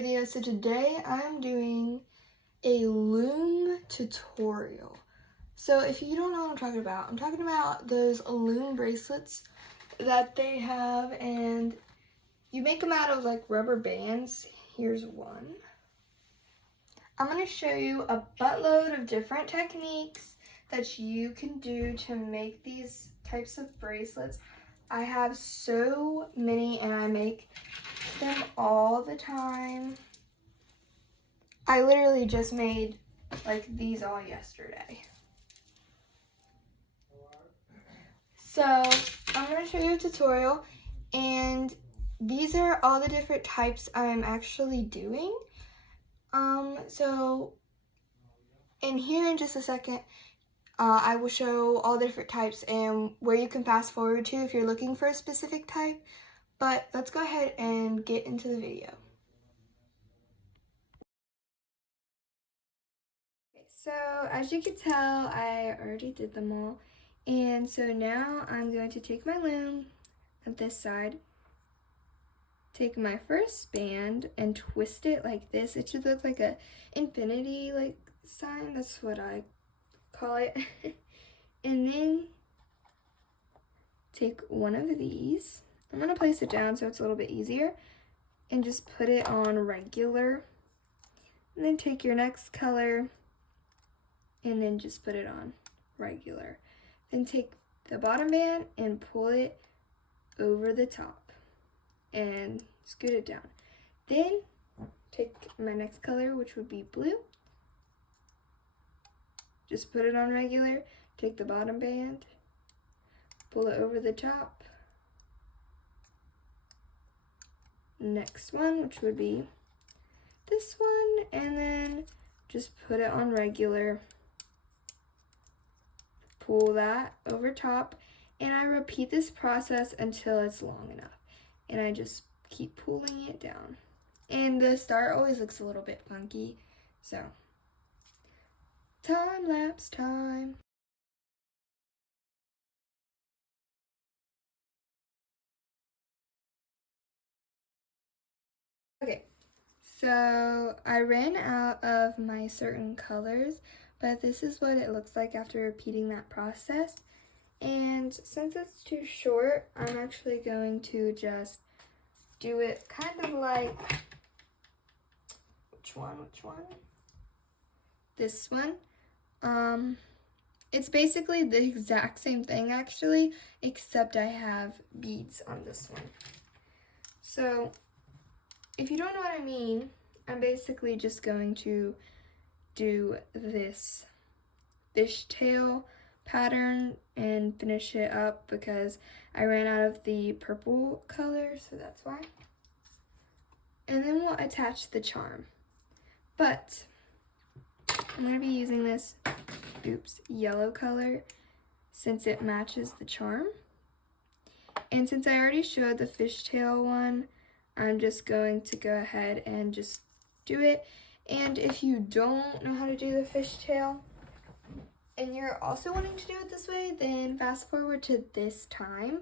video. So today I'm doing a loom tutorial. So if you don't know what I'm talking about those loom bracelets that they have, and you make them out of like rubber bands. Here's one. I'm going to show you a buttload of different techniques that you can do to make these types of bracelets. I have so many and I make them all the time. I literally just made like these all yesterday. So I'm going to show you a tutorial, and these are all the different types I'm actually doing. So in here in just a second, I will show all the different types and where you can fast forward to if you're looking for a specific type. But let's go ahead and get into the video. Okay, so as you can tell, I already did them all. And so now I'm going to take my loom at this side, take my first band and twist it like this. It should look like a infinity like sign. That's what I call it. And then take one of these. I'm going to place it down so it's a little bit easier, and just put it on regular. And then take your next color and then just put it on regular. Then take the bottom band and pull it over the top and scoot it down. Then take my next color, which would be blue. Just put it on regular, take the bottom band, pull it over the top. Next one, which would be this one, and then just put it on regular. Pull that over top, and I repeat this process until it's long enough. And I just keep pulling it down. And the start always looks a little bit funky, so time lapse time. Okay, so I ran out of my certain colors, but this is what it looks like after repeating that process. And since it's too short, I'm actually going to just do it kind of like, which one? This one. It's basically the exact same thing actually, except I have beads on this one. So if you don't know what I mean, I'm basically just going to do this fishtail pattern and finish it up because I ran out of the purple color, so that's why. And then we'll attach the charm. But I'm going to be using this, yellow color since it matches the charm. And since I already showed the fishtail one, I'm just going to go ahead and just do it. And if you don't know how to do the fishtail, and you're also wanting to do it this way, then fast forward to this time,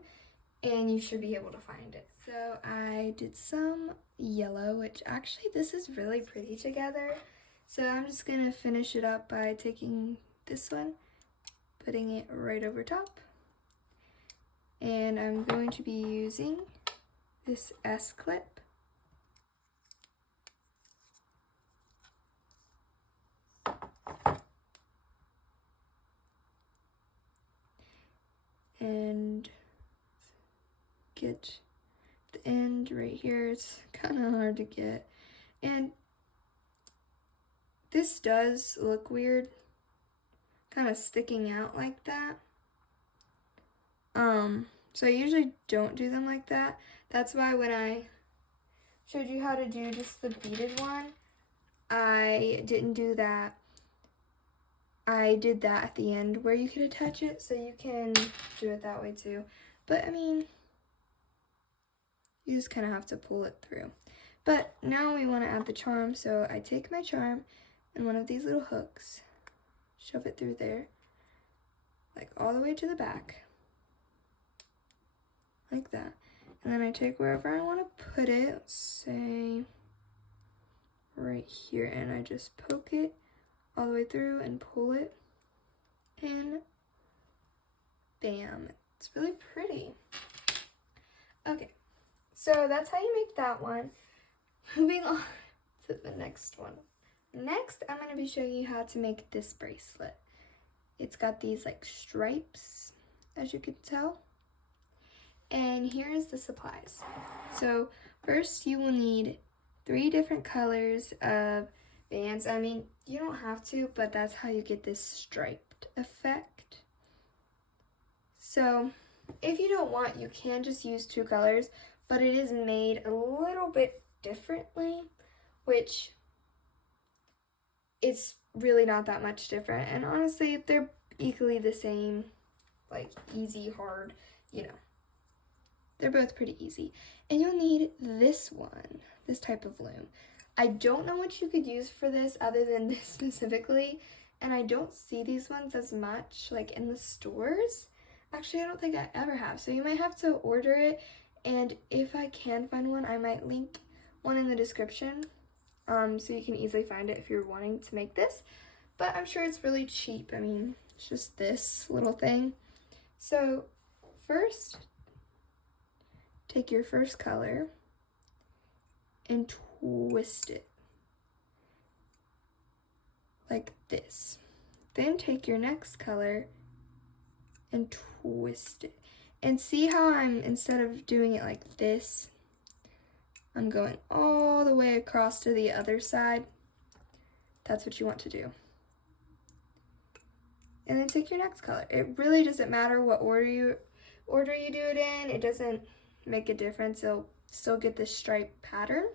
and you should be able to find it. So I did some yellow, which actually this is really pretty together. So I'm just gonna finish it up by taking this one, putting it right over top. And I'm going to be using this S-clip. And get the end right here. It's kind of hard to get. And this does look weird, kind of sticking out like that. So I usually don't do them like that. That's why when I showed you how to do just the beaded one, I didn't do that. I did that at the end where you could attach it, so you can do it that way too. But I mean, you just kind of have to pull it through. But now we want to add the charm, so I take my charm and one of these little hooks, shove it through there, like all the way to the back, like that. And then I take wherever I want to put it, let's say right here, and I just poke it all the way through and pull it, and bam, it's really pretty. Okay, so that's how you make that one. Moving on to the next one. Next, I'm going to be showing you how to make this bracelet. It's got these like stripes, as you can tell. And here's the supplies. So first you will need 3 different colors of bands. I mean, you don't have to, but that's how you get this striped effect. So if you don't want, you can just use 2 colors, but it is made a little bit differently, which it's really not that much different. And honestly, they're equally the same, like easy, hard, you know. They're both pretty easy. And you'll need this one, this type of loom. I don't know what you could use for this other than this specifically, and I don't see these ones as much like in the stores. Actually, I don't think I ever have, so you might have to order it, and if I can find one, I might link one in the description, so you can easily find it if you're wanting to make this, but I'm sure it's really cheap. I mean, it's just this little thing. So first, take your first color and twist it like this. Then take your next color and twist it. And see how I'm, instead of doing it like this, I'm going all the way across to the other side. That's what you want to do. And then take your next color. It really doesn't matter what order you do it in. It doesn't make a difference. You'll still get this stripe pattern.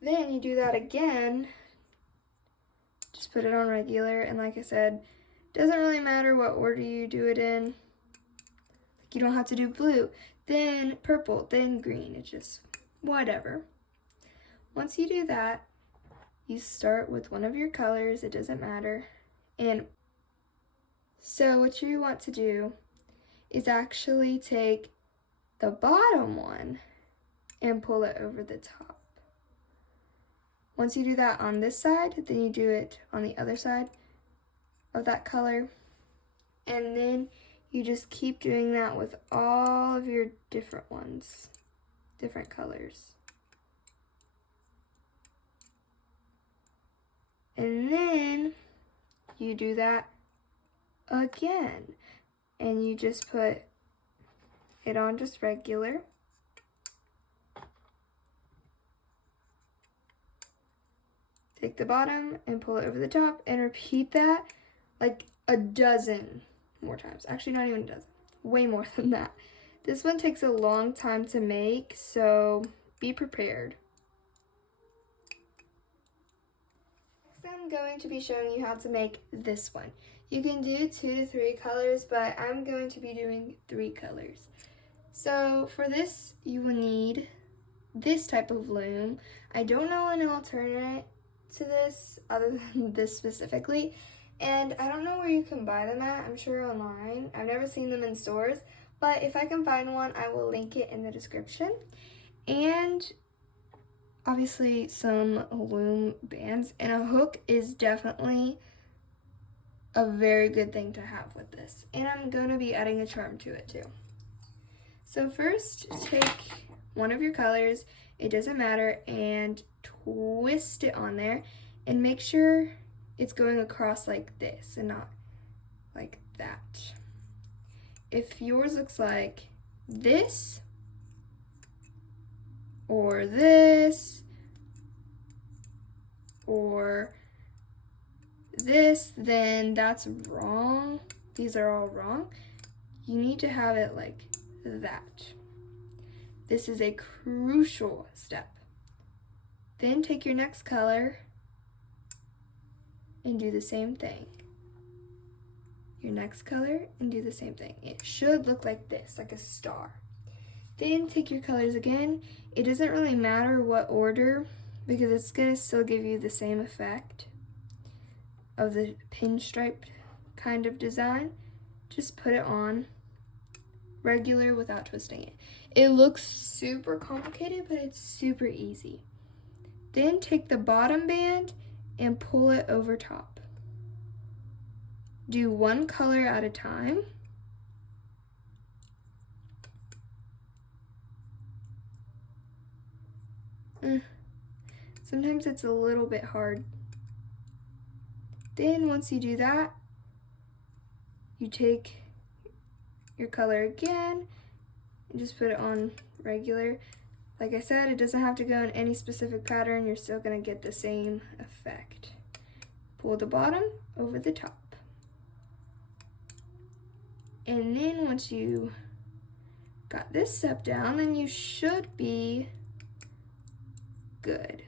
Then you do that again. Just put it on regular, and like I said, doesn't really matter what order you do it in. Like, you don't have to do blue, then purple, then green. It's just whatever. Once you do that, you start with one of your colors. It doesn't matter. And so what you want to do is actually take the bottom one and pull it over the top. Once you do that on this side, then you do it on the other side of that color. And then you just keep doing that with all of your different ones, different colors. And then you do that again. And you just put it on just regular. Take the bottom and pull it over the top and repeat that like a dozen more times. Actually, not even a dozen, way more than that. This one takes a long time to make, so be prepared. Next, I'm going to be showing you how to make this one. You can do 2 to 3 colors, but I'm going to be doing 3 colors. So for this, you will need this type of loom. I don't know an alternate to this other than this specifically, and I don't know where you can buy them at. I'm sure online. I've never seen them in stores, but if I can find one, I will link it in the description. And obviously some loom bands, and a hook is definitely a very good thing to have with this, and I'm going to be adding a charm to it too. So first, take one of your colors, it doesn't matter, and twist it on there, and make sure it's going across like this and not like that. If yours looks like this or this or this, then that's wrong. These are all wrong. You need to have it like that. This is a crucial step. Then take your next color and do the same thing. Your next color and do the same thing. It should look like this, like a star. Then take your colors again. It doesn't really matter what order because it's gonna still give you the same effect of the pinstripe kind of design. Just put it on regular without twisting it. It looks super complicated, but it's super easy. Then take the bottom band and pull it over top. Do one color at a time. Sometimes it's a little bit hard. Then once you do that, you take your color again and just put it on regular. Like I said, it doesn't have to go in any specific pattern. You're still gonna get the same effect. Pull the bottom over the top. And then once you got this step down, then you should be good.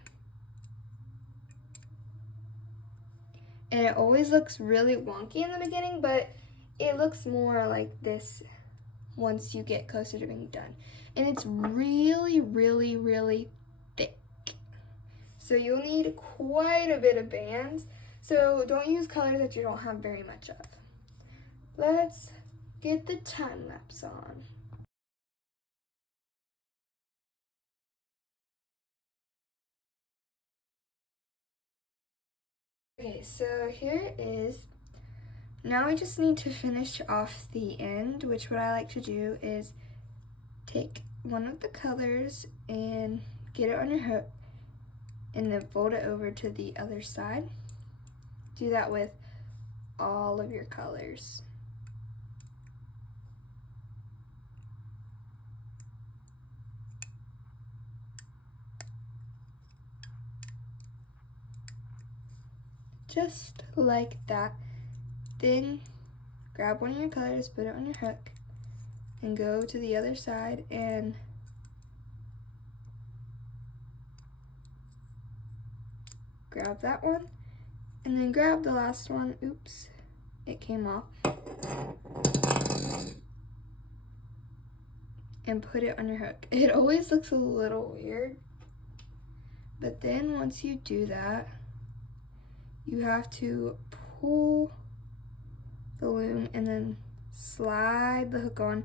And it always looks really wonky in the beginning, but it looks more like this once you get closer to being done. And it's really, really, really thick. So you'll need quite a bit of bands. So don't use colors that you don't have very much of. Let's get the time lapse on. Okay, so here it is. Now we just need to finish off the end, which what I like to do is take one of the colors and get it on your hook and then fold it over to the other side. Do that with all of your colors. Just like that. Then grab one of your colors, put it on your hook, and go to the other side and grab that one, and then grab the last one. Oops, it came off. And put it on your hook. It always looks a little weird, but then once you do that, you have to pull the loom and then slide the hook on.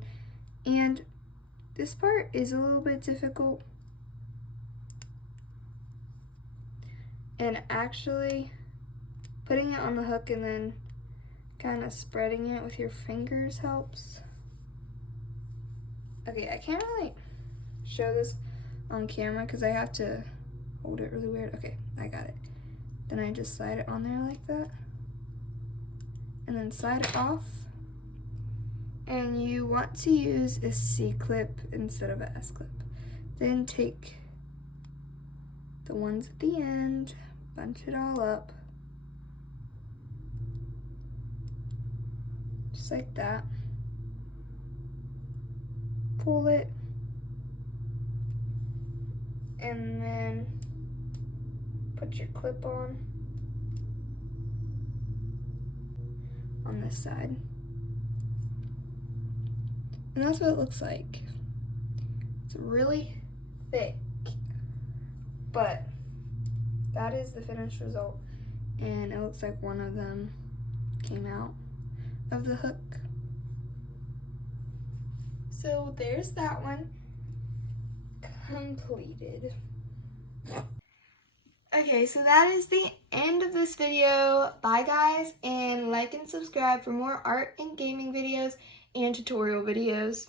And this part is a little bit difficult. And actually putting it on the hook and then kind of spreading it with your fingers helps. Okay, I can't really show this on camera because I have to hold it really weird. Okay, I got it. Then I just slide it on there like that. And then slide it off. And you want to use a C-clip instead of an S-clip. Then take the ones at the end, bunch it all up. Just like that. Pull it. And then put your clip on this side. And that's what it looks like. It's really thick, but that is the finished result. And it looks like one of them came out of the hook. So there's that one completed. Okay, so that is the end of this video. Bye guys, and like and subscribe for more art and gaming videos and tutorial videos.